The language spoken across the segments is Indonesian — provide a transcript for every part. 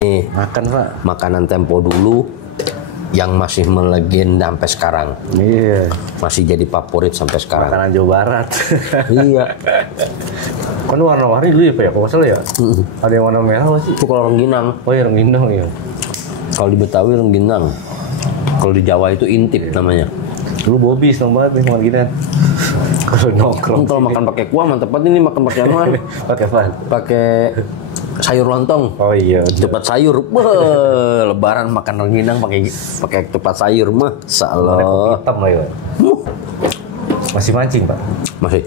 Nih, Makan Pak. makanan tempo dulu yang masih melegenda sampai sekarang. Iya. Masih jadi favorit sampai sekarang. Makanan Jawa Barat. Iya. Kan warna-warni dulu ya Pak ya, kalau nggak salah ya. Ada yang warna merah apa sih? Itu kalau rengginang. Oh ya rengginang ya. Kalau di Betawi rengginang. Kalau di Jawa itu intip namanya. Dulu Bobby seneng banget nih makan ginian. Kalau nongkrong. Kalau makan pakai kuah mantep banget ini, makan pakai apa? Pakai apa? Pakai sayur lontong. Oh iya. Ketupat sayur. Wah, lebaran makan rengginang pakai ketupat sayur. Masya Allah. Hitam lah ya. Masih mancing Pak. Masih.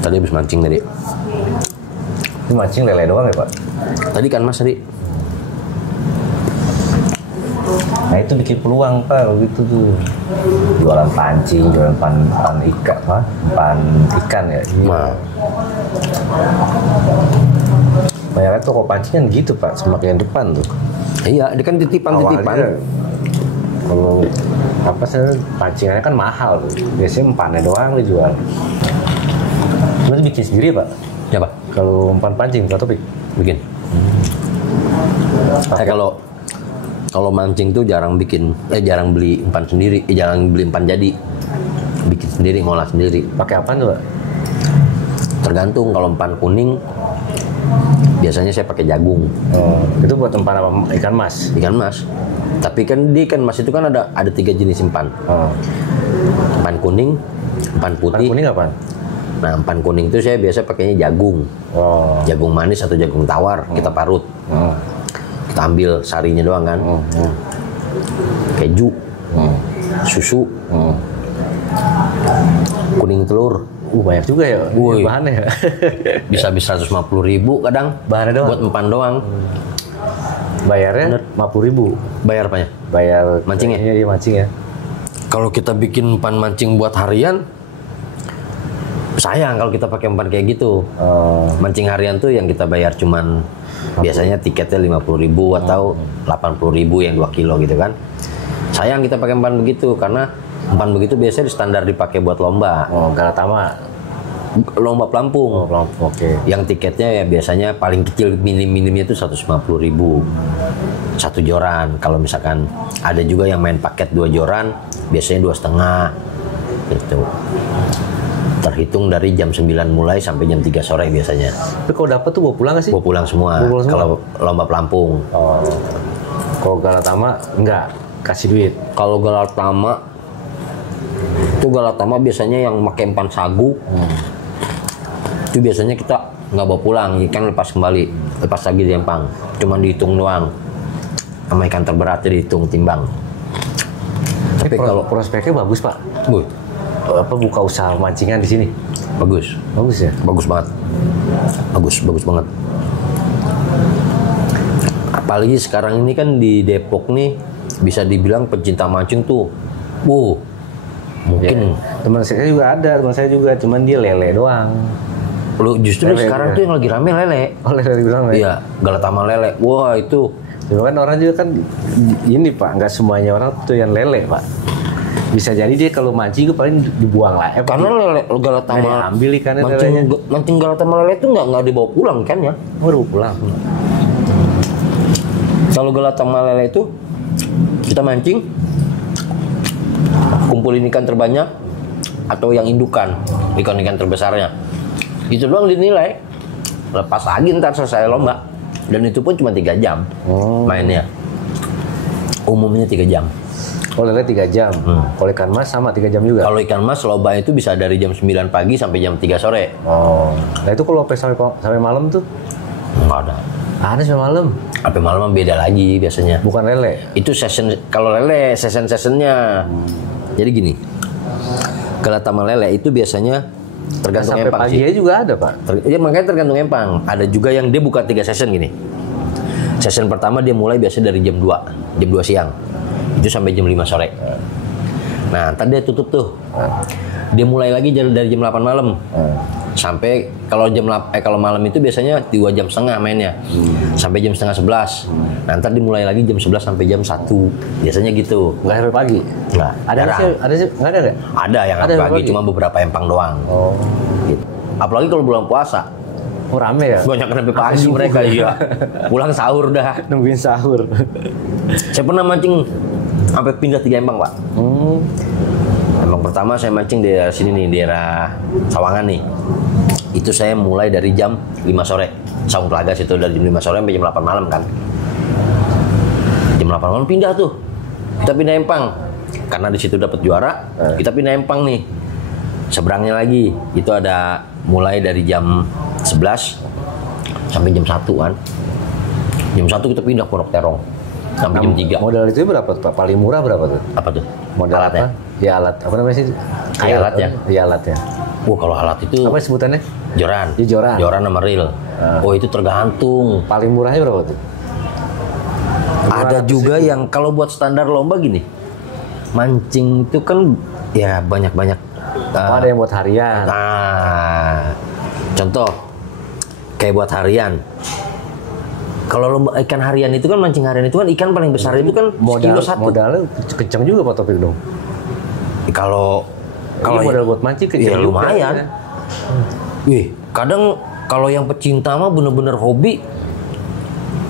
Tadi habis mancing tadi. Ini mancing lele doang ya Pak? Tadi kan Mas tadi. Nah itu bikin peluang Pak, begitu tuh. Jualan pancing, jualan pan ikan, Pak. Pan ikan ya. Nah, Banyak toko pancing kan gitu Pak, semakin depan tuh. iya, dia kan titipan-titipan. Awalnya, kalau apa sih pancingannya kan mahal tuh. Biasanya empannya doang dijual. Lu bikin sendiri Pak? Ya Pak, Kalau umpan pancing, Pak Topik? bikin. Kalau mancing tuh jarang beli umpan sendiri, jarang beli umpan jadi. Bikin sendiri, ngolah sendiri. Pakai apaan tuh Pak? Tergantung, kalau umpan kuning biasanya saya pakai jagung, Oh, itu buat umpan apa? Ikan mas? ikan mas. Tapi kan di ikan mas itu kan ada 3 jenis umpan. Oh. Umpan kuning, umpan Ikan putih. kuning apaan? Nah, umpan kuning itu saya biasa pakainya jagung. Oh. Jagung manis atau jagung tawar, kita parut. Oh. Kita ambil sarinya doang kan. Oh. Oh. Keju, Oh. susu, Oh. kuning telur. Banyak juga ya Woi. bahannya ya. Bisa 150.000 kadang. Bahannya doang? Buat umpan doang. Bayarnya 50.000. Bayar apanya? Bayar Mancingnya? Iya, mancing ya. Kalau kita bikin umpan mancing buat harian, sayang kalau kita pakai umpan kayak gitu. Mancing harian tuh yang kita bayar cuman biasanya tiketnya 50.000 atau 80.000 yang 2 kilo gitu kan. Sayang kita pakai umpan begitu karena umpan begitu biasanya standar dipakai buat lomba. Oh, Galatama. Lomba pelampung. Oh, pelampung. Oke. Yang tiketnya ya biasanya paling kecil minimnya itu 150.000 satu joran. Kalau misalkan ada juga yang main paket 2 joran, biasanya 2,5 gitu. Terhitung dari jam 9 mulai sampai jam 3 sore biasanya. Tapi kalau dapet tuh bawa pulang nggak sih? Bawa pulang semua. Bawa pulang semua? Kalau lomba pelampung. Oh. Kalau Galatama enggak kasih duit. Kalau Galatama itu biasanya yang pakai umpan sagu. Itu biasanya kita nggak bawa pulang, ikan lepas lagi di empang. Cuman dihitung doang. Sama ikan terberatnya dihitung timbang. Tapi kalau prospeknya bagus Pak. Wih, Apa buka usaha mancingan di sini? bagus. Bagus ya. Bagus banget. Bagus banget. Apalagi sekarang ini kan di Depok nih bisa dibilang pecinta mancing tuh. Mungkin Teman saya juga cuman dia lele doang. lu justru Lele, sekarang ya. tuh yang lagi rame lele. Oh lele bilang lele. Iya, Galatama lele. Wah, itu Cuma kan orang juga kan ini Pak, nggak semuanya orang tuh yang lele Pak. Bisa jadi dia kalau mancing itu paling dibuang lah. karena lele Galatama ambil ikannya lelenya. mancing Galatama lele itu nggak dibawa pulang kan ya. Oh, udah pulang. Kalau Galatama lele itu kita mancing, kumpulin ikan terbanyak atau yang indukan, ikan-ikan terbesarnya. Itu doang dinilai. Lepas lagi ntar selesai lomba. Dan itu pun cuma 3 jam mainnya. Umumnya 3 jam. Oh lele 3 jam. Kalau ikan mas sama 3 jam juga. Kalau ikan mas lomba itu bisa dari jam 9 pagi sampai jam 3 sore. Oh. Nah itu kalau sampai malam tuh? Nggak ada. Ada sampai malam. Sampai malam beda lagi biasanya. Bukan lele. Itu session, kalau lele sessionnya. Jadi gini, Galatama lele itu biasanya tergantung Sampai empang pagi sih. juga ada Pak. Ya makanya tergantung empang. Ada juga yang dia buka 3 session gini. Session pertama dia mulai biasa dari jam 2 siang. Itu sampai jam 5 sore. Nah, ntar dia tutup tuh. Dia mulai lagi dari jam 8 malam. Sampai kalau kalau malam itu biasanya 2 jam setengah mainnya. Sampai jam setengah 11. Nah, ntar dimulai lagi jam 11 sampai jam 1. Biasanya gitu. Nggak sampai pagi. Nggak. Ada jarang. sih, nggak ada nggak? Ada yang Ada pagi, pagi. cuma beberapa empang doang. Oh. Gitu. Apalagi kalau bulan puasa. Oh rame ya? Banyak sampai pagi mereka, iya. Pulang sahur dah. Nungguin sahur. Saya pernah mancing sampai pindah 3 empang, Pak. Empang pertama saya mancing di daerah sini nih, daerah Sawangan nih. Itu saya mulai dari jam 5 sore. Saung Pelagas itu dari jam 5 sore sampai jam 8 malam kan. Jam 8 malam pindah tuh. Kita pindah empang. Karena di situ dapat juara, kita pindah empang nih. Seberangnya lagi, itu ada mulai dari jam 11 sampai jam 1 kan. Jam 1 kita pindah Pondok Terong sampai jam 3. Modal itu berapa tuh Pak? Paling murah berapa tuh? Apa tuh? Modal alatnya? Ya alat, apa namanya sih? Iya, alat ya? Iya alatnya. Wah, kalau alat itu Apa sebutannya? joran. Ya, joran. Joran sama reel. Oh, itu tergantung. Paling murahnya berapa tuh? Ada juga yang kalau buat standar lomba gini. Mancing itu kan ya banyak-banyak. Oh, ada yang buat harian. Nah, contoh kayak buat harian. Kalau lomba ikan harian itu kan, mancing harian itu kan ikan paling besar itu kan kilo 1. Modalnya kencang juga Pak Taufik dong. Kalau modal buat mancing kencang ya juga. lumayan. Ya. Wih, kadang kalau yang pecinta mah bener-bener hobi,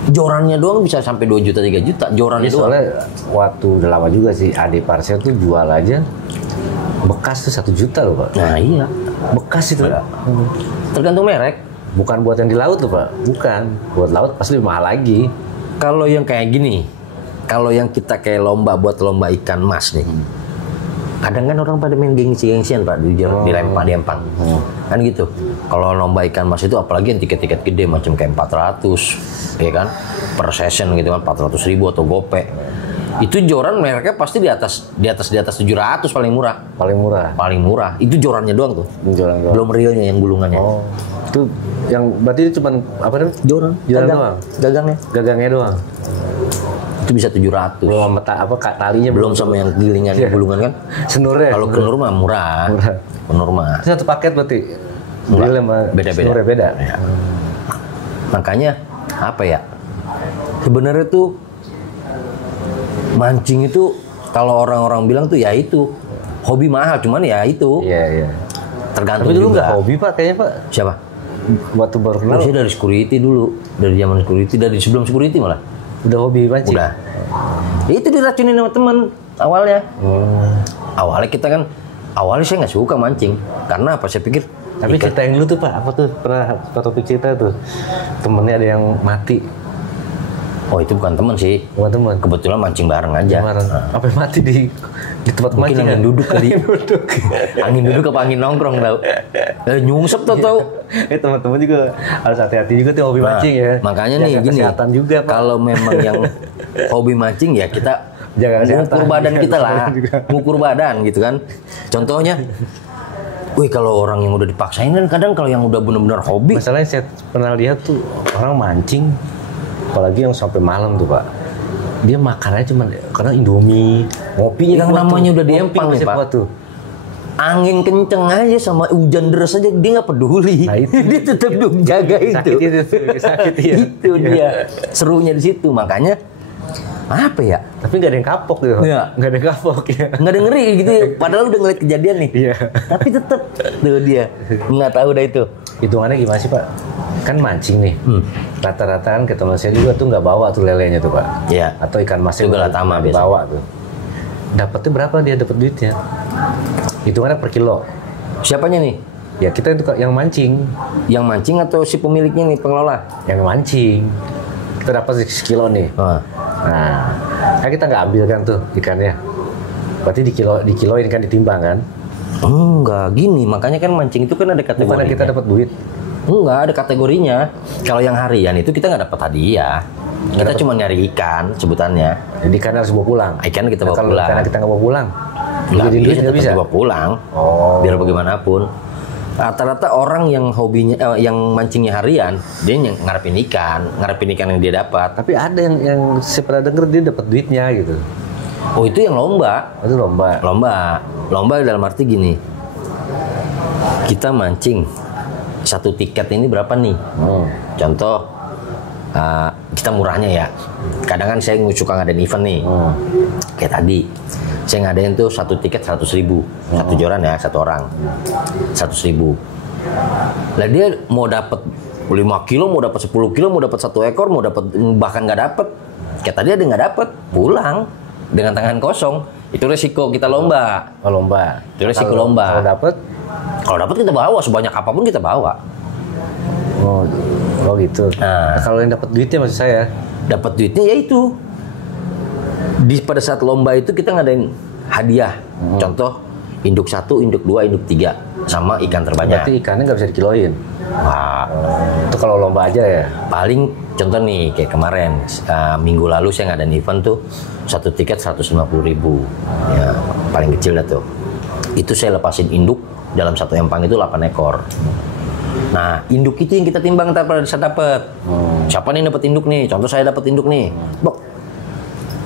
jorannya doang bisa sampai 2 juta 3 juta jorannya doang. Soalnya waktu udah lama juga sih Ade Parsel tuh jual aja bekas tuh 1 juta loh Pak. Nah iya, Bekas itu Pak. tergantung merek. Bukan buat yang di laut loh Pak. Bukan. Buat laut pasti lebih mahal lagi. Kalau yang kayak gini, kalau yang kita kayak lomba buat lomba ikan mas nih, kadang kan orang pada main gengsi-gengsian Pak di lempar di empang, kan gitu. Kalau lomba ikan mas itu apalagi yang tiket-tiket gede macam kayak 400, ya kan, per session gitu kan, 400.000 atau gope. Itu joran mereknya pasti di atas 700 paling murah. Paling murah. Paling murah. Itu jorannya doang tuh. Joran doang. Belum reelnya yang gulungannya. Oh. Itu yang berarti itu cuman apa namanya? Joran Joran doang. Gagangnya. Gagangnya doang. Itu bisa 700. Belum sama talinya Belum sama yang gilingan Iya. gulungan kan. Senurnya. Kalau kenur mah murah. Murah. Kenur mah. Itu satu paket berarti. Enggak. Reel sama Beda-beda. senurnya beda. Ya. Makanya apa ya? Sebenarnya tuh mancing itu kalau orang-orang bilang tuh ya itu hobi mahal, cuman ya itu Iya, iya. tergantung Tapi dulu juga. nggak hobi Pak kayaknya Pak. Siapa? Waktu baru kenal Saya dari security dulu, dari zaman security, dari sebelum security malah. udah hobi mancing. Udah. Itu diracunin sama teman awalnya. Awalnya kita kan, awalnya saya nggak suka mancing karena apa? Saya pikir Tapi ceritain dulu tuh Pak, apa tuh pernah Pak Taufik cerita tuh temennya ada yang mati. oh itu bukan teman sih, Bukan teman. kebetulan mancing bareng aja. Kemarin apa yang mati di tempat Mungkin mancing? angin duduk kali. Angin duduk apa angin nongkrong tau. Nyungsep tau. Teman-teman juga harus hati-hati juga tuh hobi mancing ya. Makanya Jaga nih gini, kesehatan juga Pak. kalau memang yang hobi mancing ya kita Jaga kesehatan. ngukur badan Jaga kita lah, kesehatan juga. ngukur badan gitu kan. Contohnya, wih kalau orang yang udah dipaksain kan kadang kalau yang udah benar-benar hobi, Masalahnya saya pernah lihat tuh orang mancing, apalagi yang sampai malam tuh Pak. Dia makannya cuma karena Indomie, ngopinya yang kuat namanya tuh. udah di Ngopi empang nih masih Pak. kuat tuh. Angin kenceng aja sama hujan deras aja dia nggak peduli. Nah, itu. Dia tetap dong jaga itu. Sakit itu, sakit ya. Itu dia serunya di situ. Makanya apa ya? Tapi nggak ada yang kapok gitu. Iya. Nggak ada yang kapok ya. Nggak ada ngeri gitu. Padahal udah ngeliat kejadian nih. Iya. Tapi tetap tuh dia nggak tahu dah itu. Hitungannya gimana sih Pak? Kan mancing nih. Rata-rata kan ke teman saya juga tuh nggak bawa tuh lelenya tuh Pak. Iya. Atau ikan masnya Itu galatama biasa. bawa tuh. Dapatnya berapa dia dapat duitnya? Hitungannya per kilo. Siapanya nih? Ya kita itu yang mancing, Yang mancing atau si pemiliknya nih pengelola? yang mancing. Kita dapat sekilo nih. Oh. Nah, kan kita nggak ambil kan tuh ikannya. Berarti dikiloin kan ditimbang kan? Enggak gini. Makanya kan mancing itu kan ada kategorinya. Bukannya kita dapat duit. Enggak ada kategorinya. Kalau yang harian itu kita nggak dapat hadiah. Kita cuma nyari ikan sebutannya. Jadi ikan harus bawa pulang. Ikan kita bawa Kalau pulang. karena kita nggak bawa pulang, Nggak jadi duit bisa, nggak tetap bisa. dibawa pulang. Oh. Biar bagaimanapun. Rata-rata orang yang hobinya, yang mancingnya harian, dia ngarepin ikan yang dia dapat. Tapi ada yang saya pernah denger dia dapat duitnya gitu. Oh itu yang lomba. Itu lomba. Lomba dalam arti gini. Kita mancing satu tiket ini berapa nih? Contoh kita murahnya ya. Kadang kan saya suka ngadain event nih. Kayak tadi saya ngadain tuh satu tiket 100.000, satu joran ya, satu orang 100.000. Lah dia mau dapat 5 kilo mau dapat 10 kilo, mau dapat 1 ekor, mau dapat bahkan nggak dapat. Kayak tadi ada nggak dapat, pulang dengan tangan kosong. Itu resiko kita lomba. Oh, lomba. Itu resiko lomba. Kalau dapat kita bawa sebanyak apapun kita bawa. Oh gitu. Nah, kalau yang dapat duitnya maksud saya. Dapat duitnya ya itu. Pada saat lomba itu kita ngadain hadiah. Contoh induk 1, induk 2, induk 3 sama ikan terbanyak. Berarti ikannya nggak bisa dikiloin. Wah, itu kalau lomba aja ya. Paling contoh nih kayak kemarin minggu lalu saya ngadain event tuh satu tiket 150.000. Ya, paling kecil dah tuh. Itu saya lepasin induk dalam satu empang itu 8 ekor. Nah, induk itu yang kita timbang pada saat dapat. Siapa nih dapat induk nih? Contoh saya dapat induk nih. Bok.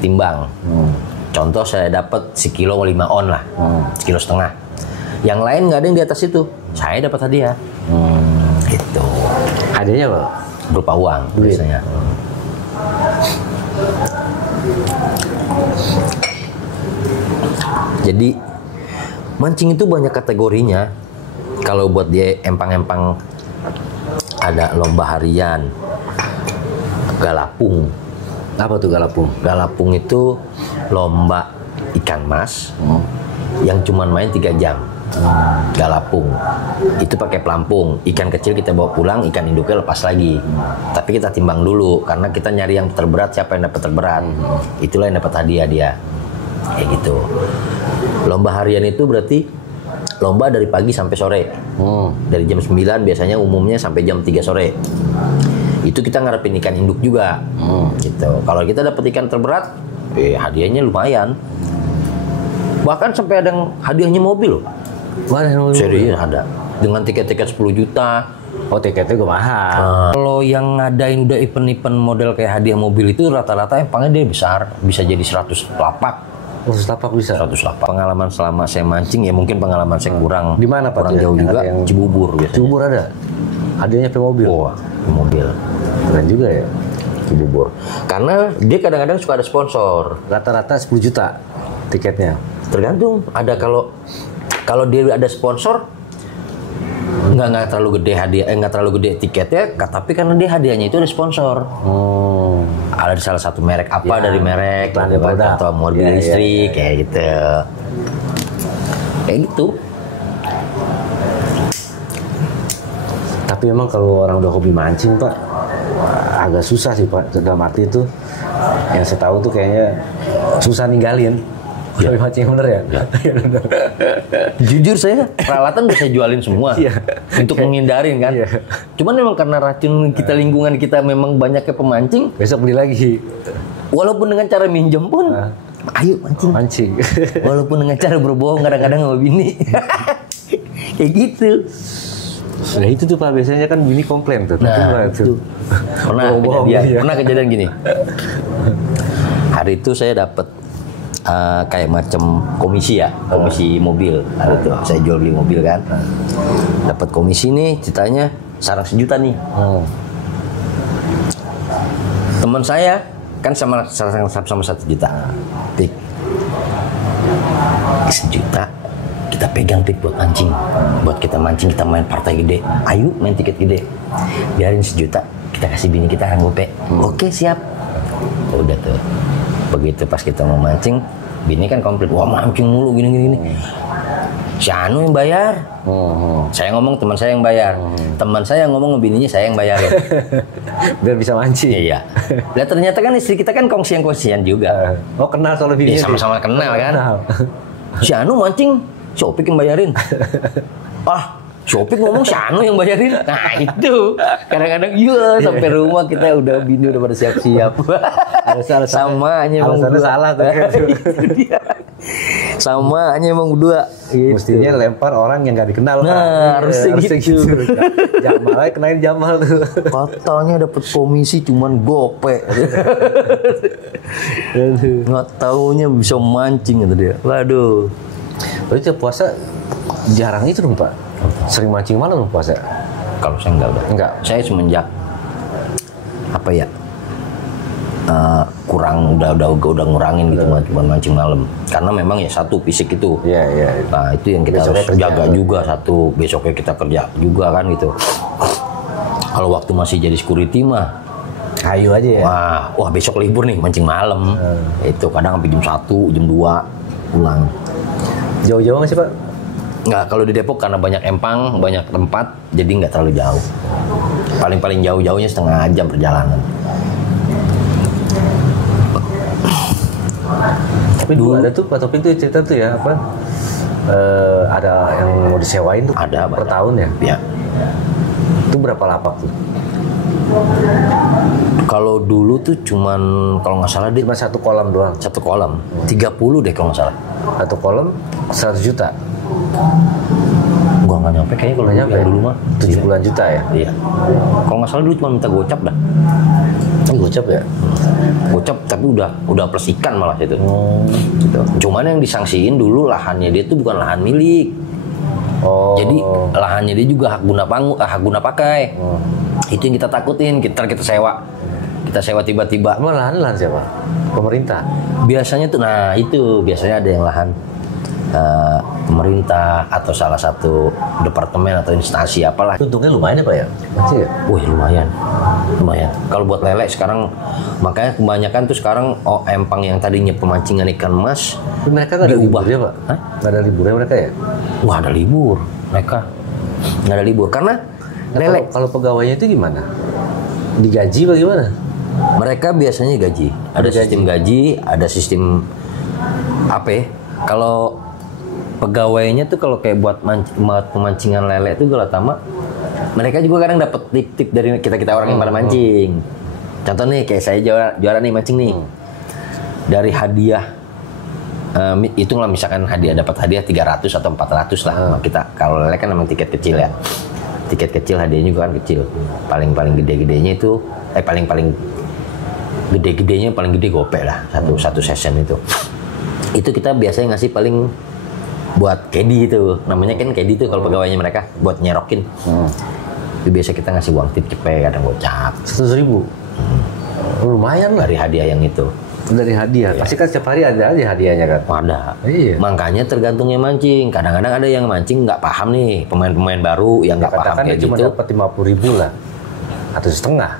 Timbang. Contoh saya dapat 1,5 on lah. 1,5 kilo. Yang lain nggak ada yang di atas itu. Saya dapat hadiah. Gitu. Hadiahnya apa? Berupa uang biasanya. Jadi mancing itu banyak kategorinya. Kalau buat dia empang-empang ada lomba harian, galapung. Apa tuh galapung? Galapung itu lomba ikan mas yang cuman main 3 jam. Galapung itu pakai pelampung, ikan kecil kita bawa pulang, ikan induknya lepas lagi. Tapi kita timbang dulu karena kita nyari yang terberat, siapa yang dapat terberat. Itulah yang dapat hadiah dia. Kayak gitu. Lomba harian itu berarti lomba dari pagi sampai sore. Dari jam 9 biasanya umumnya sampai jam 3 sore. Itu kita ngarepin ikan induk juga. Gitu. Kalau kita dapat ikan terberat, hadiahnya lumayan. Bahkan sampai ada yang hadiahnya mobil. Serius ada. Dengan tiket-tiket 10 juta. Oh, tiketnya gue mahal. Kalau yang ngadain udah event-event model kayak hadiah mobil itu rata-rata empangnya dia besar. Bisa jadi 100 lapak. 100 lapak bisa? 100 lapak. Pengalaman selama saya mancing ya mungkin pengalaman saya kurang. Di mana Pak? Kurang jauh juga. Yang Cibubur biasanya. Cibubur ada? Hadiahnya pakai mobil? Oh, mobil. Keren juga ya? Cibubur. Karena dia kadang-kadang suka ada sponsor. Rata-rata 10 juta tiketnya? Tergantung. Ada kalau dia ada sponsor nggak terlalu gede hadiah, nggak terlalu gede tiketnya, tapi karena dia hadiahnya itu ada sponsor. Ada salah satu merek apa dari merek atau mobil listrik kayak gitu. Kayak gitu. Tapi emang kalau orang udah hobi mancing Pak, agak susah sih Pak. Dalam arti itu yang saya tahu tuh kayaknya susah ninggalin. Hobi mancing bener ya? Jujur saya peralatan bisa jualin semua untuk menghindarin kan. Cuman memang karena racun kita, lingkungan kita memang banyaknya pemancing. Besok beli lagi. Walaupun dengan cara minjem pun, ayo mancing. Walaupun dengan cara berbohong kadang-kadang sama bini. Kayak gitu. Nah itu tuh Pak, biasanya kan bini komplain tuh. Nah itu. Pernah kejadian gini. Hari itu saya dapat kayak macam komisi mobil. Ada tuh, saya jual beli mobil kan. Dapat komisi nih, ceritanya sarang 1 juta nih. Teman saya kan sama 1 juta. Pik. 1 juta kita pegang Pik buat mancing. Buat kita mancing, kita main partai gede. Ayo main tiket gede. Biarin 1 juta, kita kasih bini kita yang gope. Oke, siap. Udah tuh. Begitu pas kita mau mancing, bini kan komplit, wah mancing mulu gini. Si Anu yang bayar. Saya ngomong teman saya yang bayar. Teman saya ngomong bininya saya yang bayarin. Biar bisa mancing. Iya. Lah ternyata kan istri kita kan kongsian juga. Oh kenal soal bininya? Iya sama-sama kenal kan. Si Anu mancing, si Opik yang bayarin. Si Opik ngomong si Anu yang bayarin. Nah itu kadang-kadang sampai rumah kita bini udah pada siap-siap. Sama aja emang alasannya salah tuh. Sama aja emang berdua. Gitu. Mestinya lempar orang yang nggak dikenal. Nah harusnya gitu. Jamalnya kenain Jamal tuh. Katanya dapat komisi cuman gope. Nggak taunya bisa mancing gitu dia. Waduh. Berarti puasa jarang itu dong Pak. Sering mancing malam dong puasa. Kalau saya enggak. Saya semenjak kurang udah ngurangin gitu cuma mancing malam. Karena memang ya satu fisik itu. Iya. Nah, itu yang kita harus jaga juga satu. Besoknya kita kerja juga kan gitu. Kalau waktu masih jadi security mah, Kayu aja ya. wah besok libur nih mancing malam. Itu kadang sampai jam 1, jam 2 pulang. Jauh-jauh nggak sih Pak? Nggak, kalau di Depok karena banyak empang, banyak tempat, jadi nggak terlalu jauh. Paling jauh-jauhnya setengah jam perjalanan. Tapi dulu ada tuh Pak Topik tuh cerita tuh ya apa? Ada yang mau disewain tuh Ada per banyak. tahun ya? Ya. Itu berapa lapak tuh? Kalau dulu tuh cuman kalau nggak salah dia Cuma satu kolam doang. satu kolam 30 deh kalau nggak salah. Satu kolam 100 juta. Gua nggak nyampe kayaknya kalau Nggak nyampe? yang dulu mah 70-an juta ya? Iya. Kalau nggak salah dulu cuma minta gocap dah. Ini gocap ya? Gocap tapi udah plus ikan malah itu. Gitu. Cuman yang disangsiin dulu lahannya dia tuh bukan lahan milik. Oh. Jadi lahannya dia juga hak guna pakai. Itu yang kita takutin. Kita sewa. Kita sewa tiba-tiba. Emang lahan siapa? Pemerintah? Biasanya tuh, nah itu biasanya ada yang lahan pemerintah atau salah satu departemen atau instansi apalah. Untungnya lumayan ya Pak ya? Masih ya? Wih lumayan. Kalau buat lele sekarang, makanya kebanyakan tuh sekarang empang yang tadinya pemancingan ikan emas Tapi mereka nggak ada diubah. liburnya Pak? Hah? Nggak ada liburnya mereka ya? Wah ada libur mereka, nggak ada libur karena lele. Kalau pegawainya itu gimana? Digaji bagaimana? Mereka biasanya gaji. Ada sistem gaji, ada sistem apa ya? Kalau pegawainya tuh kalau kayak buat pemancingan lele itu Galatama, mereka juga kadang dapat tip-tip dari kita orang yang pada mancing. Contoh nih kayak saya juara nih mancing nih. Dari hadiah hitunglah misalkan dapat hadiah 300 atau 400 lah sama kita. Kalau lele kan memang tiket kecil ya. Tiket kecil hadiahnya juga kan kecil. Paling gede-gedenya itu paling gede-gedenya paling gede gope lah satu session itu. Itu kita biasanya ngasih paling buat caddy itu, namanya kan caddy itu kalau pegawainya mereka buat nyerokin. Itu biasa kita ngasih uang tip cepet, kadang gocap 100.000. Lumayan lah dari hadiah yang itu. dari hadiah. Pasti kan setiap hari ada aja hadiahnya kan. Ada. Iya. Makanya tergantungnya mancing. Kadang-kadang ada yang mancing nggak paham nih, pemain-pemain baru yang nggak paham Katakan kayak dia cuma gitu. dapat 50.000 lah atau setengah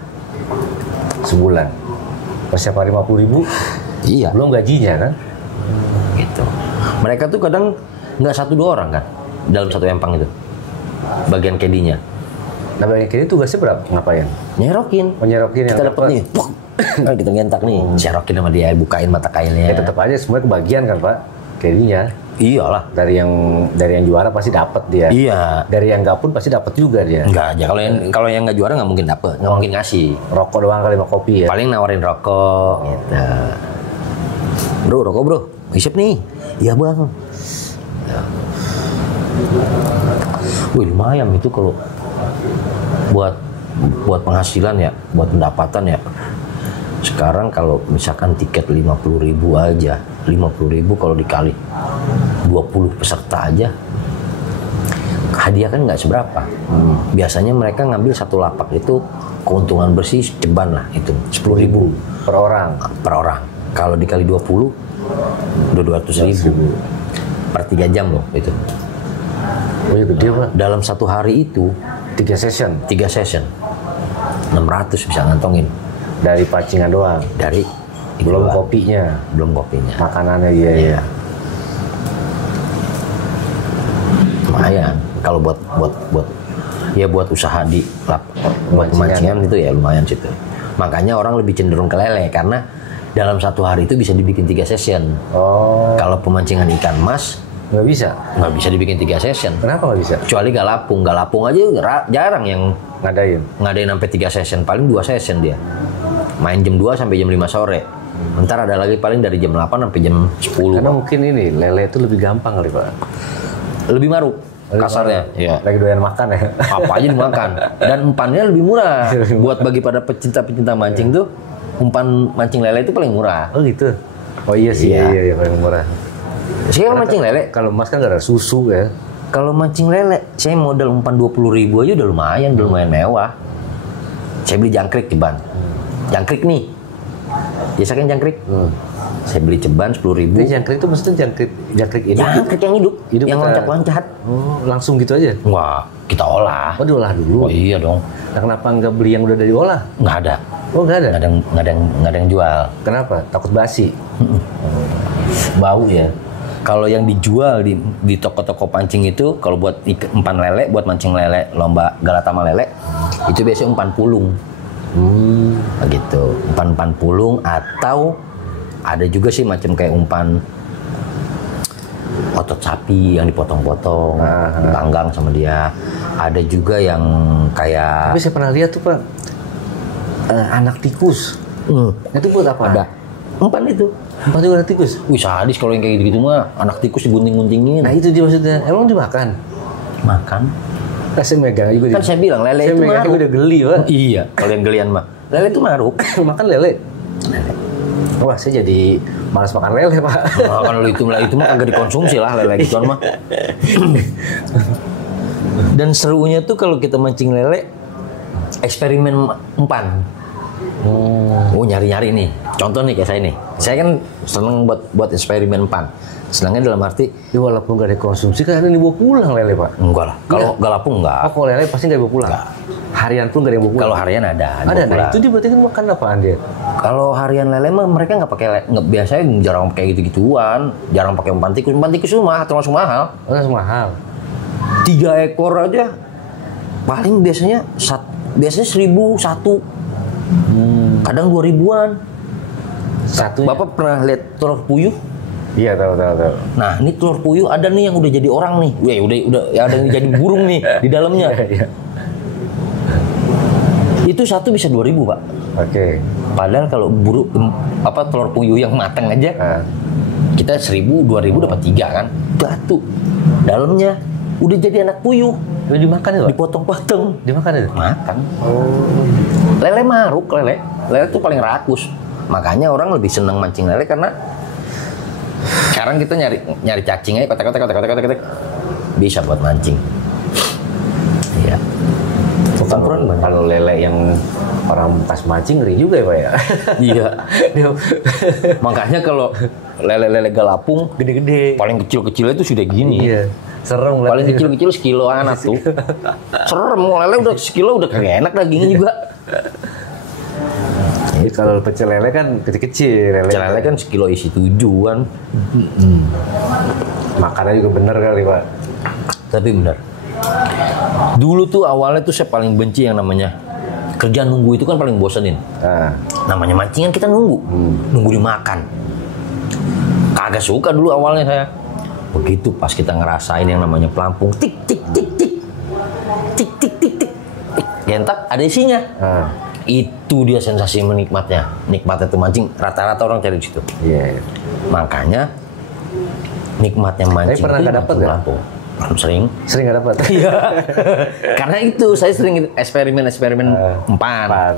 sebulan. Pas setiap hari 50.000, Iya. belum gajinya kan? Gitu. Mereka tuh kadang nggak 1-2 orang kan dalam satu empang itu. Bagian caddy-nya. Nah bagian kiri tugasnya berapa? Ngapain? Nyerokin. Menyerokin yang Kita dapat nih. Puk. Nah, kita ngentak nih. Nyerokin sama dia, bukain mata kailnya. Ya tetap aja semuanya kebagian kan Pak, kirinya. Iyalah. Dari yang juara pasti dapat dia. Iya. Dari yang nggak pun pasti dapat juga dia. Enggak aja. Kalau yang nggak juara nggak mungkin dapet, nggak mungkin ngasih. Rokok doang kali sama kopi ya. Paling nawarin rokok. Gitu. Bro, rokok bro. Isep nih. Iya bang. Wih lumayan itu kalau buat penghasilan ya, buat pendapatan ya. Sekarang kalau misalkan tiket 50.000 aja, 50.000 kalau dikali 20 peserta aja, hadiah kan nggak seberapa. Biasanya mereka ngambil satu lapak itu keuntungan bersih ceban lah itu 10.000 per orang. per orang. Kalau dikali 20, udah 200.000 per 3 jam loh itu. Oh iya gede Pak. Dalam satu hari itu 3 session 3 session 600 bisa ngantongin dari pacingan doang. dari Belum doang. kopinya, Belum kopinya. makanannya dia. Iya. Lumayan kalau buat usaha di buat pemancingan itu ya lumayan situ. Makanya orang lebih cenderung ke lele karena dalam satu hari itu bisa dibikin 3 session. Oh, Kalau pemancingan ikan mas nggak bisa. nggak bisa dibikin 3 session. Kenapa nggak bisa? Kecuali galapung aja jarang yang Ngadain. ngadain sampai 3 session, paling 2 session dia. Main jam 2 sampai jam 5 sore. Ntar ada lagi paling dari jam 8 sampai jam 10. Karena mungkin ini lele itu lebih gampang kali Pak. Lebih maruk kasarnya. Iya. Lagi doyan makan ya. Apa aja dimakan. Dan umpannya lebih murah. Buat bagi pada pecinta-pecinta mancing tuh, umpan mancing lele itu paling murah. Oh gitu. Oh iya sih, Iya. iya paling murah. Saya mancing lele, Kalau emas kan nggak ada susu ya. kalau mancing lele, saya modal umpan 20.000 aja udah lumayan mewah. Saya beli jangkrik jeban. Jangkrik nih. Biasa kan jangkrik. Saya beli ceban 10.000. Itu jangkrik itu maksudnya jangkrik ini? Jangkrik yang hidup yang loncat-loncat. Oh, langsung gitu aja? Wah, kita olah. Oh, diolah dulu? Oh iya dong. Nah, kenapa nggak beli yang udah dari olah? Nggak ada. Oh, nggak ada? Nggak ada yang jual. Kenapa? Takut basi? Bau ya. Kalau yang dijual di toko-toko pancing itu, kalau buat umpan lele, buat mancing lele, lomba galatama lele, itu biasanya umpan pulung. Gitu, umpan pulung, atau ada juga sih macam kayak umpan otot sapi yang dipotong-potong, dipanggang sama dia. Ada juga yang kayak. Tapi saya pernah lihat tuh Pak, anak tikus. Itu buat apa? Ada umpan itu. Umpan juga anak tikus. Wih sadis kalau yang kayak gitu mah, anak tikus digunting-guntingin. Nah itu dia maksudnya. Emang dimakan? Makan. Saya megang juga. Kan saya bilang lele itu maruk. Saya udah geli Pak. Iya, kalau yang gelian mah. Lele itu maruk. Makan lele. Wah, saya jadi malas makan lele, Pak. Nah, kalau itu mah kagak dikonsumsi lah lele gituan mah. Dan serunya tuh kalau kita mancing lele, eksperimen umpan. Oh, nyari-nyari nih. Contoh nih kayak saya nih. Saya kan seneng buat eksperimen umpan. Senangnya dalam arti, ya walaupun nggak dikonsumsi kan ada yang dibawa pulang lele Pak. Enggak lah. Kalau galapung enggak. Oh, kalau lele pasti nggak dibawa pulang. Enggak. Harian pun nggak dibawa pulang. Kalau harian ada. Ada. Nah itu dia berarti kan makan apaan dia? Kalau harian lele mah mereka nggak pakai biasanya jarang pakai gitu-gituan. Jarang pakai umpan tikus. Umpan tikus itu mah termasuk mahal. Oh, termasuk mahal. 3 ekor aja paling biasanya 1.000 satu. Kadang 2.000-an. Satu. Bapak pernah lihat telur puyuh? Iya, tahu. Nah, ini telur puyuh ada nih yang udah jadi orang nih. Wah, udah ya ada yang jadi burung nih di dalamnya. Iya. Itu satu bisa 2.000, Pak. Oke. Padahal kalau telur puyuh yang matang aja, kita 1.000, 2.000 dapat 3 kan. Satu. Dalamnya udah jadi anak puyuh. Udah dimakan ya, Pak? Dipotong-potong. Dimakan itu? Makan. Oh. Lele maruk, lele itu paling rakus. Makanya orang lebih senang mancing lele karena sekarang kita nyari cacing aja kotek-kotek bisa buat mancing. Iya. Kalau lele yang orang pas mancing ngeri juga ya Pak ya. Iya. Makanya kalau lele galapung gede-gede, paling kecil-kecilnya itu sudah gini. Iya. Serem paling kecil-kecil sekiloan tuh. Serem, lele udah sekilo udah kagak enak dagingnya juga. Jadi kalau pecel lele kan kecil-kecil. Pecel lele kan sekilo isi 7-an. Makannya juga bener kali Pak. Tapi bener. Dulu tuh awalnya tuh saya paling benci yang namanya kerja nunggu itu kan paling bosenin. Namanya mancingan kita nunggu dimakan. Kagak suka dulu awalnya saya. Begitu pas kita ngerasain yang namanya pelampung, tik tik tik tik, tik tik tik tik, gentak ada isinya. Itu dia sensasi menikmatnya. Nikmatnya tuh mancing, rata-rata orang cari di situ. Iya. Makanya nikmatnya mancing. Tapi pernah nggak dapat nggak? Sering nggak dapat. Iya. Karena itu saya sering eksperimen umpan.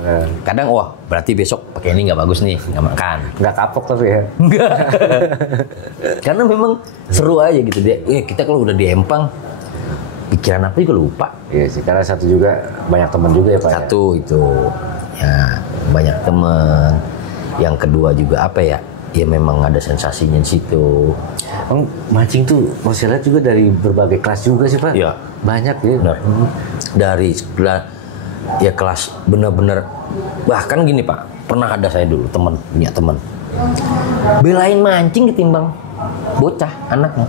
Kadang wah berarti besok pakai ini nggak bagus nih, nggak makan. Nggak kapok tapi ya. Nggak. Karena memang seru aja gitu dia. Kita kalau udah di empang pikiran apa juga lupa. Iya sih, karena satu juga banyak teman juga ya Pak. Satu itu ya banyak teman. Yang kedua juga apa ya? Ya memang ada sensasinya di situ. Mancing tuh saya lihat juga dari berbagai kelas juga sih Pak. Iya. Banyak ya. Benar. Dari ya kelas bener-bener bahkan gini Pak, pernah ada saya dulu punya teman belain mancing ketimbang bocah anaknya.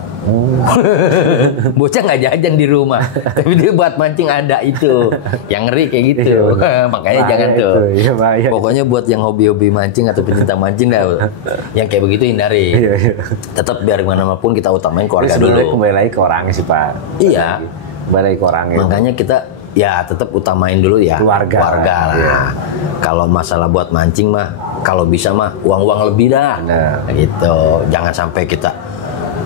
Bocah nggak jajan di rumah, tapi dia buat mancing ada itu. Yang ngeri kayak gitu. Makanya jangan tuh. Iya, pokoknya buat yang hobi-hobi mancing atau pencinta mancing dah, yang kayak begitu hindari. Tetap biar gimana pun kita utamain keluarga dulu. Kembali lagi ke orangnya sih Pak. Iya. Kembali lagi ke orangnya. Makanya kita ya tetap utamain dulu ya keluarga lah. Iya. Kalau masalah buat mancing mah, kalau bisa mah uang lebih dah. Gitu. Jangan sampai kita